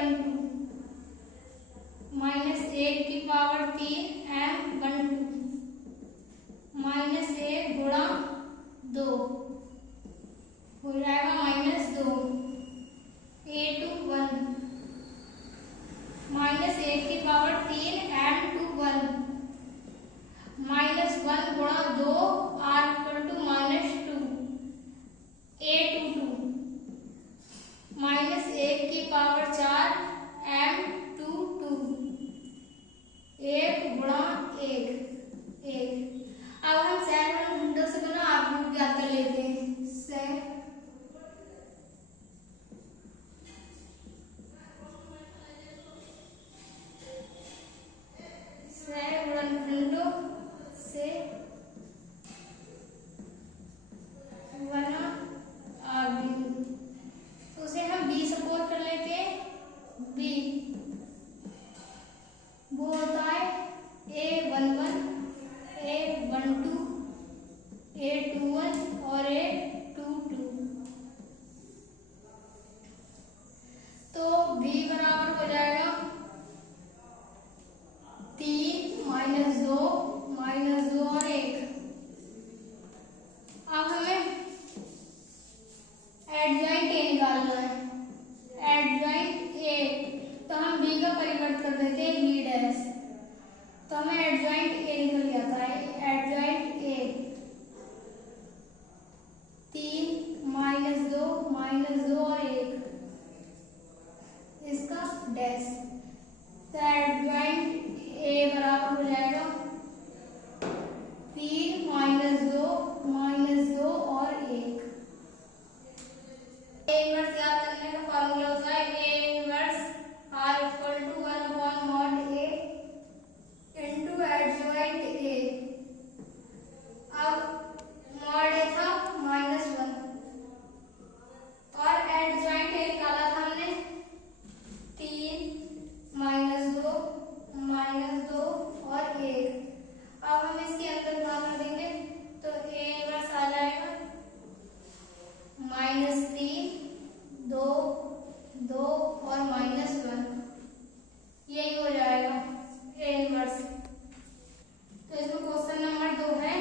A12 minus 1 की power 3 M12 minus 1 गुणा 2 हो जाएगा -2 A21 माइनस 1 की पावर 3 M21 -1 गुणा 2 R equal to -2 A22 minus 1 की पावर 4 M22 1 गुणा 1 अब हम सेक विंडो से बना आप ज्ञात कर लेते हैं। सेक विंडो से बना तो उसे हम बी सपोज कर लेते हैं। बी वो होता है A11 A12 A21 और A22 तो बी बराबर हो जाएगा 3 -2 और 1। अब हमें एडजॉइंट ए निकालना है। एडजॉइंट ए तो हम बी का परिवर्त कर देते हैं बी डैश तो हमें एडजॉइंट ए निकल जाता है। एडजॉइंट ए 3 -2 और 1 इसका डैश तो एडजॉइंट ए बराबर हो जाएगा 3 -2 और 1। ए इनवर्स याद करने का फार्मूला होता है A inverse R equal to 1/mod A into adjoint A. अब मॉड ए था -1 और एडजॉइंट ए निकाला था हमने 3 -2 और 1। अब हम इसके अंदर क्या कर देंगे तो ए इनवर्स आ जाएगा -3 2 और -1 यही हो जाएगा ए इनवर्स। तो इसमें क्वेश्चन नंबर 2 है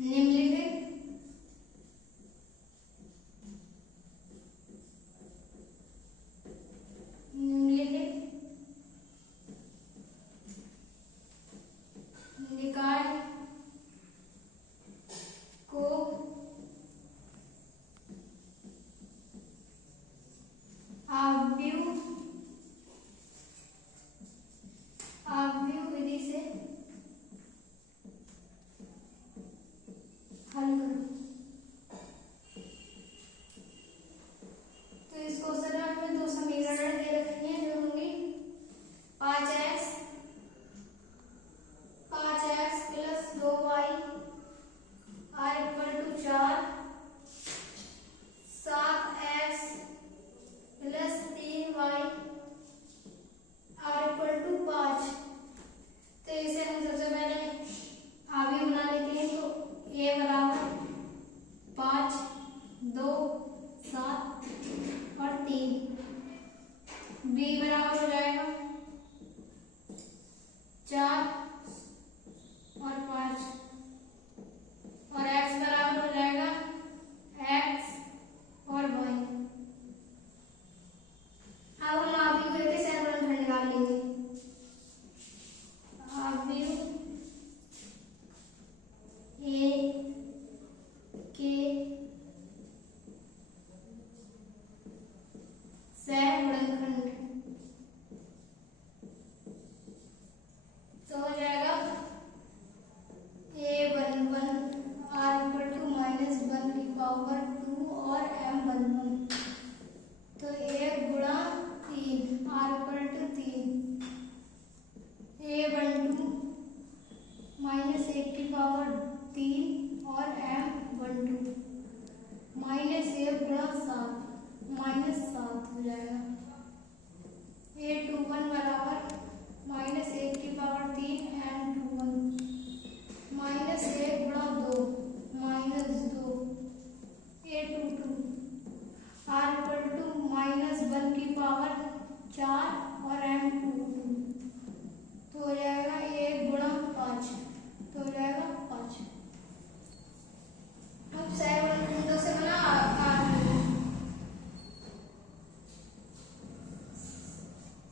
निम्नलिखित निकाय को आव्यूह विधि से हल करो। तो इस क्वेश्चन में हमें 2 समीकरण दे रखी हैं जो होंगी 5x plus 2y R equal to 4 7x plus 3y R equal to 5। तो इसे हम सबसे पहले आगे बना लेते हैं। तो a बराबर 5 2 7 और 3 b बराबर हो जाएगा 4 और 5 और x बराबर हो जाएगा x और y। अब हम आव्यूह के समीकरण निकाल लेंगे। आव्यूह ए के सह-गुणनखंड तो हो जाएगा A11 R इक्वल टू -1 की पावर 2 और M11 तो 1 गुणा 3 R इक्वल टू 3 A12 -1 की पावर 3 और M12 -1 गुणा 7 -7 हो जाएगा। A21 बराबर -1 की पावर 3 M21 -1 गुणा 2 -2 A22 R इक्वल टू -1 की पावर 4 और m 2 तो हो जाएगा 1 गुणा 5 तो हो जाएगा 5। अब सह गुणनखंडों से बना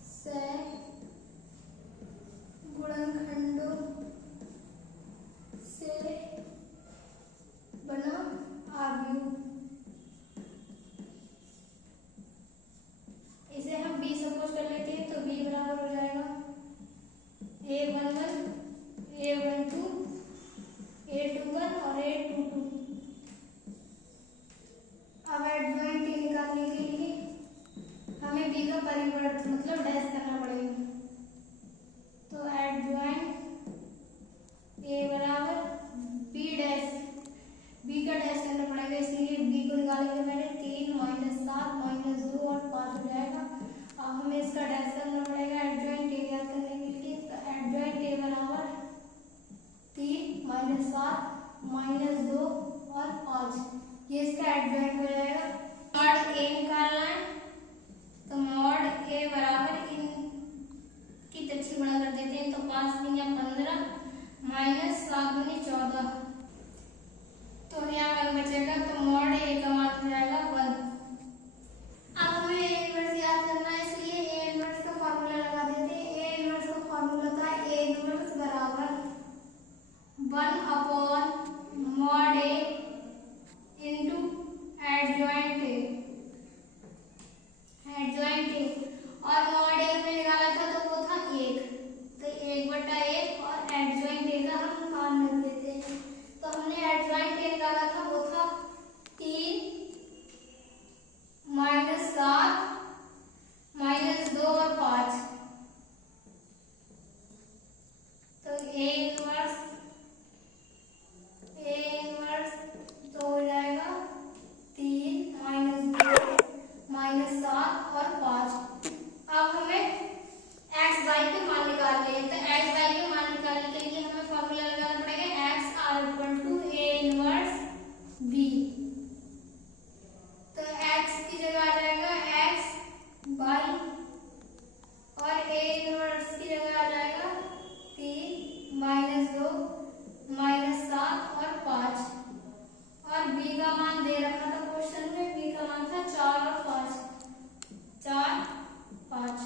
सह गुणनखंडों से बना आव्यूह। इसे हम b सपोज कर लेते हैं तो b बराबर हो जाएगा a11 a12 a21 और a22। अब एडजॉइंट a निकालने के लिए हमें b का परिवर्त मतलब डैश करना पड़ेगा। तो एडजॉइंट a बराबर b डैश, b का डैश करना पड़ेगा, इसलिए b को निकालेंगे मैंने 3 -7 -2 और 5 हो जाएगा। अब हमें इसका डैश करना पड़ेगा एडजॉइंट a ज्ञात करने के लिए। तो एडजॉइंट a बराबर 3 -7 -2 और 5, ये इसका एडजॉइंट हो जाएगा। मॉड a निकालना है तो मॉड a बराबर इनकी तरफ गुणा कर देते हैं। तो 5 × 3 = 15 -7 × 14 तो यहाँ 1 बचेगा। तो मॉड a का मान हो जाएगा 1। अब हमें a इनवर्स याद करना है, इसलिए a इनवर्स का फॉर्मूला लगा देते हैं। a इनवर्स का फॉर्मूला था a इनवर्स बराबर 1/mod a into adjoint a। Adjoint a और मॉड a हमने निकाला था तो वो था 1, तो 1/1 और एडजॉइंट a का हम मान रख देते हैं। तो हमने एडजॉइंट a निकाला था वो था 3 -7 -2 और 5। तो a इनवर्स तो हो जाएगा 3 -2 -7 और 5। अब हमें x y के मान निकालने हैं। तो x y के मान निकालने के लिए हमें फॉर्मूला लगाना पड़ेगा x r = a inverse b। तो x की जगह आ जाएगा x y और a इनवर्स की जगह आ जाएगा 3 -2 -7 और 5 और b का मान दे रखा था क्वेश्चन में, b का मान था 4 और 5 4 5।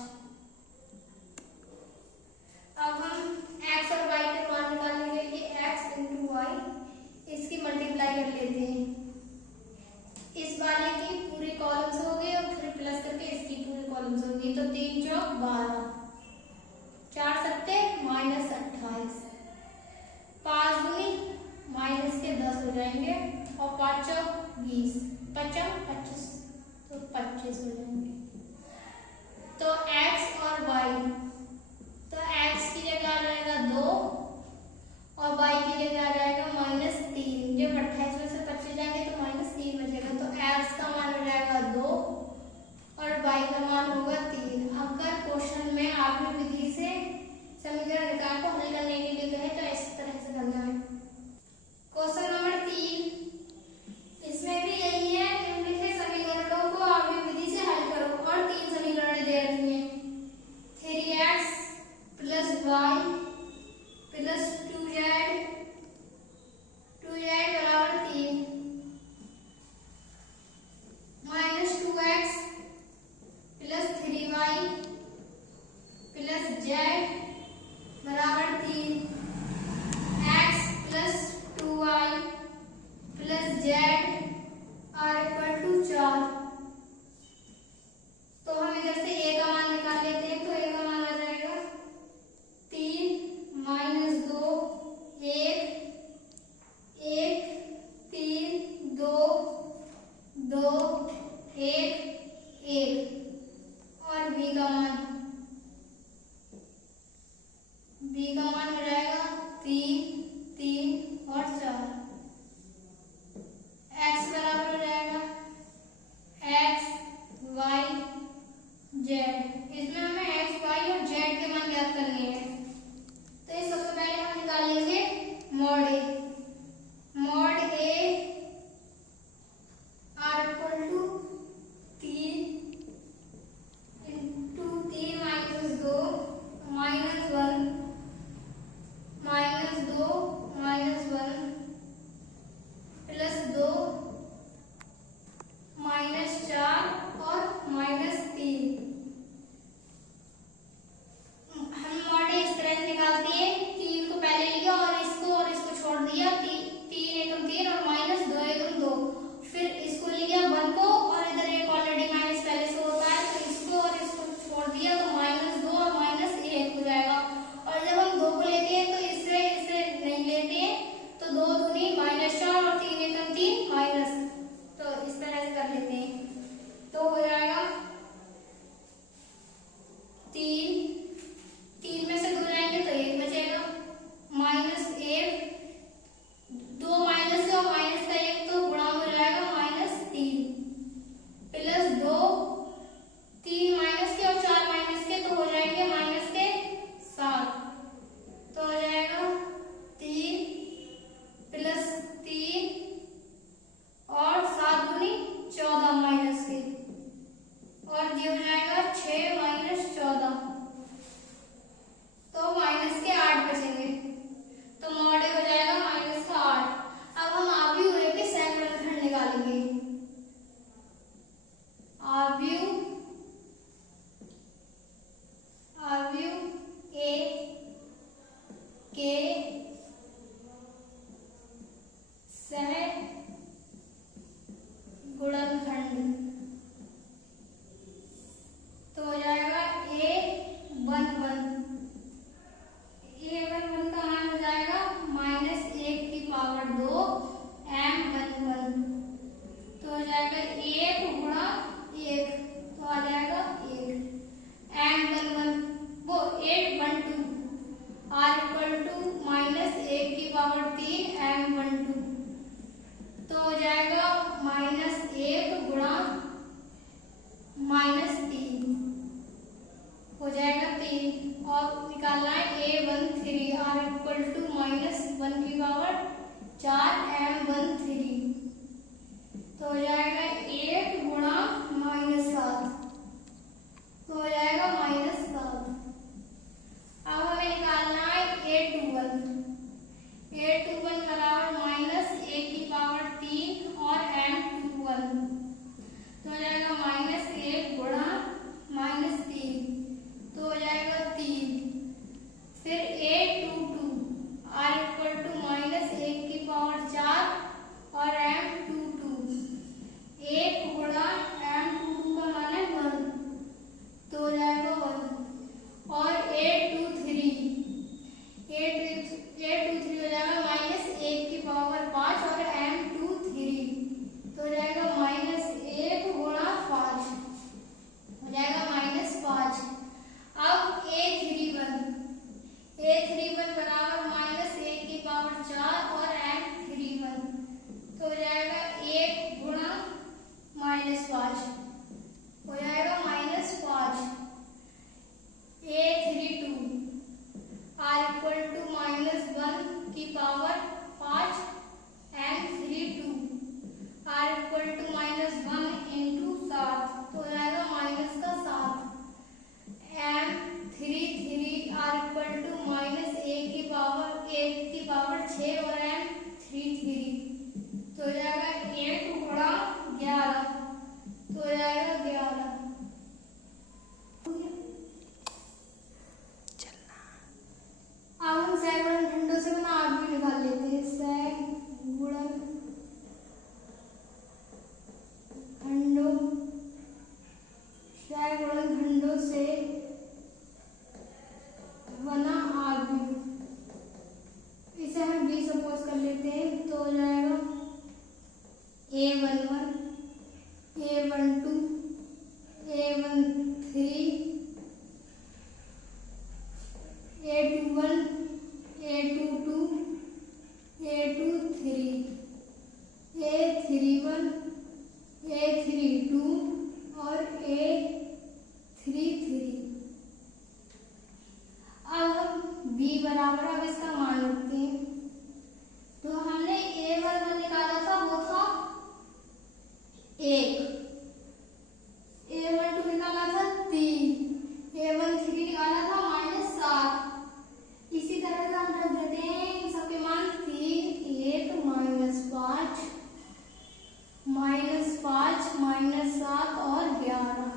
अब हम x और y के मान निकालने के लिए x × y इसकी मल्टीप्लाई कर लेते हैं। इस वाले की पूरी कॉलम्स हो गई और फिर प्लस करके इसकी पूरी कॉलम्स हो गई। तो 3 × 4 = 12 4 7 -28 5 दूनी -10 हो जाएंगे और 5 × 20 5 × 25 तो 25 हो जाएंगे। तो x और y, तो x की जगह आ जाएगा 2 और y की जगह आ जाएगा -3। जब 28 में से 25 जाएंगे तो -3 बचेगा। तो x का मान हो जाएगा 2 और y का मान होगा 3। अगर क्वेश्चन में आव्यूह विधि से समीकरण निकाल को हल करने के लिए कहे तो इस तरह से करना है। क्वेश्चन नंबर 3, इसमें भी यही है, निम्नलिखित समीकरणों को आव्यूह विधि से हल करो और 3 समीकरण दे रखी हैं। 3x + y + 2z बराबर 3 -2x + 3y + z बराबर 3 x + 2y + z = 4। तो हम इधर से a का मान निकाल लेते हैं। तो a का मान आ जाएगा 3 -2 1 1 3 2 2 1 1 और b का मान हो जाएगा 3 3 और 4। x बराबर हो जाएगा x y z। इसमें हमें x y और z के मान ज्ञात करने हैं। तो इस सबसे पहले हम निकाल लेंगे mod a। Mod a r = 3 × 3 3। हम मॉड ए इस तरह से निकालते हैं, 3 को पहले लिया और इसको छोड़ दिया, 3 एकम 3 और माइनस 2 एकम 2, फिर इसको लिया 1 को और इधर एक ऑलरेडी माइनस पहले से होता है तो इसको और इसको छोड़ दिया तो -2 और -1 हो जाएगा। और जब हम 2 को लेते हैं तो इसे नहीं लेते हैं तो 2 दूनी -4 और 3 एकम 3 माइनस, तो इस तरह से कर लेते हैं तो हो जाएगा 3 में से 2 जाएंगे तो 1 बचेगा, -1, 2 माइनस और माइनस का 1 तो गुणा हो जाएगा -3 प्लस 2, 3 माइनस के और 4 माइनस के तो हो जाएंगे -7, तो हो जाएगा 3 प्लस 3 और 7 दूनी 14 माइनस के, और ये हो जाएगा 6 माइनस 14, तो माइनस के 8 बचेंगे, तो मॉड ए हो जाएगा -8। अब हम आव्यूह ए के सैकड़न खंड निकालेंगे। आव्यूह ए के सह गुणनखंड तो हो जाएगा A11 का मान हो जाएगा -1 की पावर 2 M11, तो हो जाएगा 1 गुणा 1 तो आ जाएगा 1 M11 वो 812 R इक्वल टू -1 की पावर 3 M12, तो हो जाएगा -1 गुणा -3 हो जाएगा 3 और निकालना है A13 R इक्वल टू -1 की पावर 4 M13, तो हो जाएगा 1 गुणा -7 तो हो जाएगा -7। अब हमें निकालना है A21 बराबर -1 की पावर 3 और M21, तो हो जाएगा -1 गुणा -3 तो हो जाएगा 3, फिर A22 R इक्वल टू -1 की पावर 4 और M22, 1 गुणा M22 का मान है 1 तो हो जाएगा 1, और A23 हो जाएगा -1 की पावर 5 और M23, तो हो जाएगा -1 गुणा 5 हो जाएगा -5। अब A31 बराबर -1 की पावर 4 और M31, तो हो जाएगा 1 गुणा -5 हो जाएगा -5। A32 R इक्वल टू -1 की power 5 M32 R equal to -1 into 7 तो हो जाएगा -7 M33 R इक्वल टू -1 की पावर 6 और M33, तो हो जाएगा 1 गुणा 11 तो हो जाएगा 11। अब हम सैकड़न खंडों से बना आव्यूह निकाल लेते हैं। सैकड़न खंडों से बना आव्यूह, इसे हम B सपोज कर लेते हैं, तो हो जाएगा A11 A12 A13 A21 A22 A23 A31 A32 और A33। अब हम B बराबर अब इसका मान रखते हैं, तो हमने A11 निकाला था वो था 1, A12 निकाला था 3, A13 निकाला था -7, इसी तरह से हम रख देते हैं इन सबके मान 3 1 -5 -5 -7 और 11,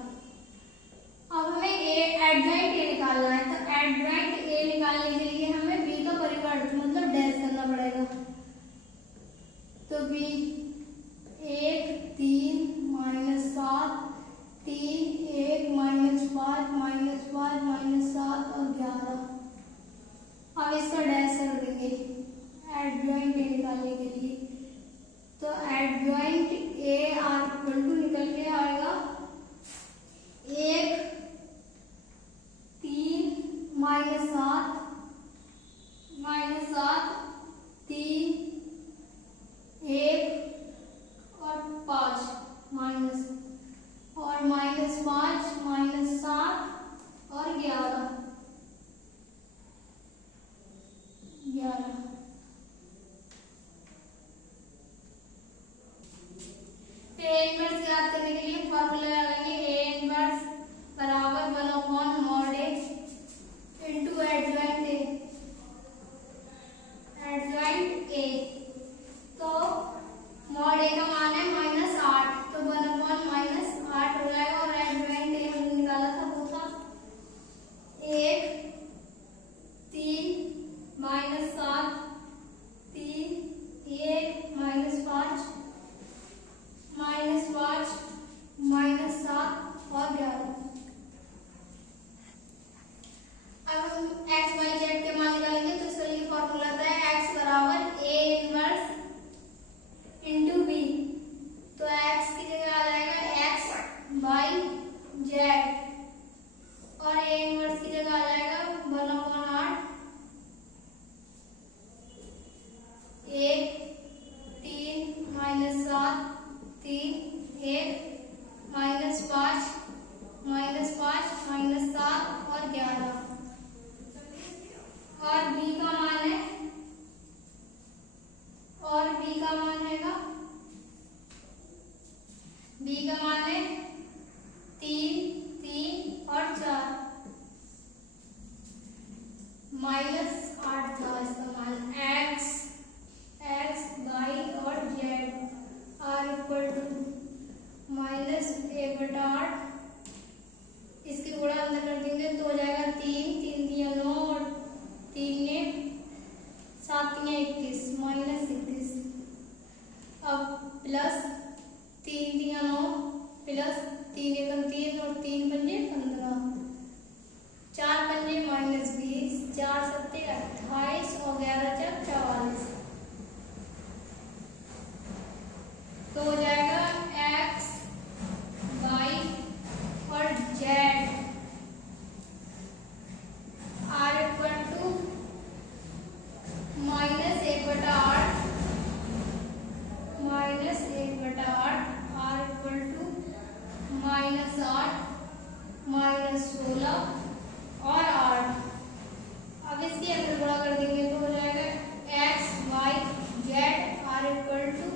-7 3 1 और 5 माइनस और -5 -7 और 11 ए इनवर्स ज्ञात करने के लिए फॉर्मूला लगाएंगे। ए इनवर्स बराबर 1/mod A इनटू एडजॉइंट ए। तो mod A का मान है -8, तो 1/-8 हो जाएगा और एडजॉइंट ए हमने निकाला था वो था 1 3 -7 3 1 -5 -5 -7 और 11। अब हम x y z के मान निकालेंगे तो इसका लिए फॉर्मूला आता है x बराबर a इनवर्स इनटू b। तो x की जगह आ जाएगा x बाई z और a इनवर्स की जगह आ जाएगा 1/8 1 3 -7 3 1 -5 -5 -7 और 11। और b का मान है b का मान है 3 3 और 4 -8 था इसका मान। x बाई और z r इक्वल टू -1/8। इसके गुणा अंदर कर देंगे तो हो जाएगा 3 3 दिया 9 और 3 ने 7 दिया 21 -21। अब प्लस 3 दिया 9 प्लस 3 एकम 3 और 3 पंजे 15 4 पंजे -20 4 सत्ते 28 और 11 जब 44। तो हो जाएगा x y और z r equal to -1/8 r equal to -8 -16 और 8। अब इसके अंदर गुणा कर देंगे तो हो जाएगा x y z r equal to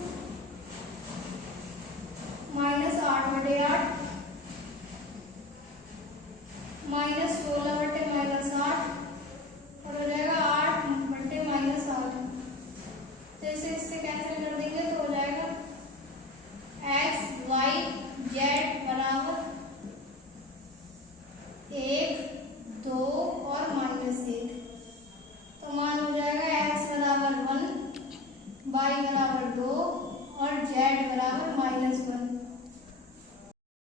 -8/8 -16/-8 और हो जाएगा 8/-8। तो इसे इससे कैंसिल कर देंगे तो हो जाएगा x y z बराबर 1 2 और -1। तो मान हो जाएगा x बराबर 1 y बराबर 2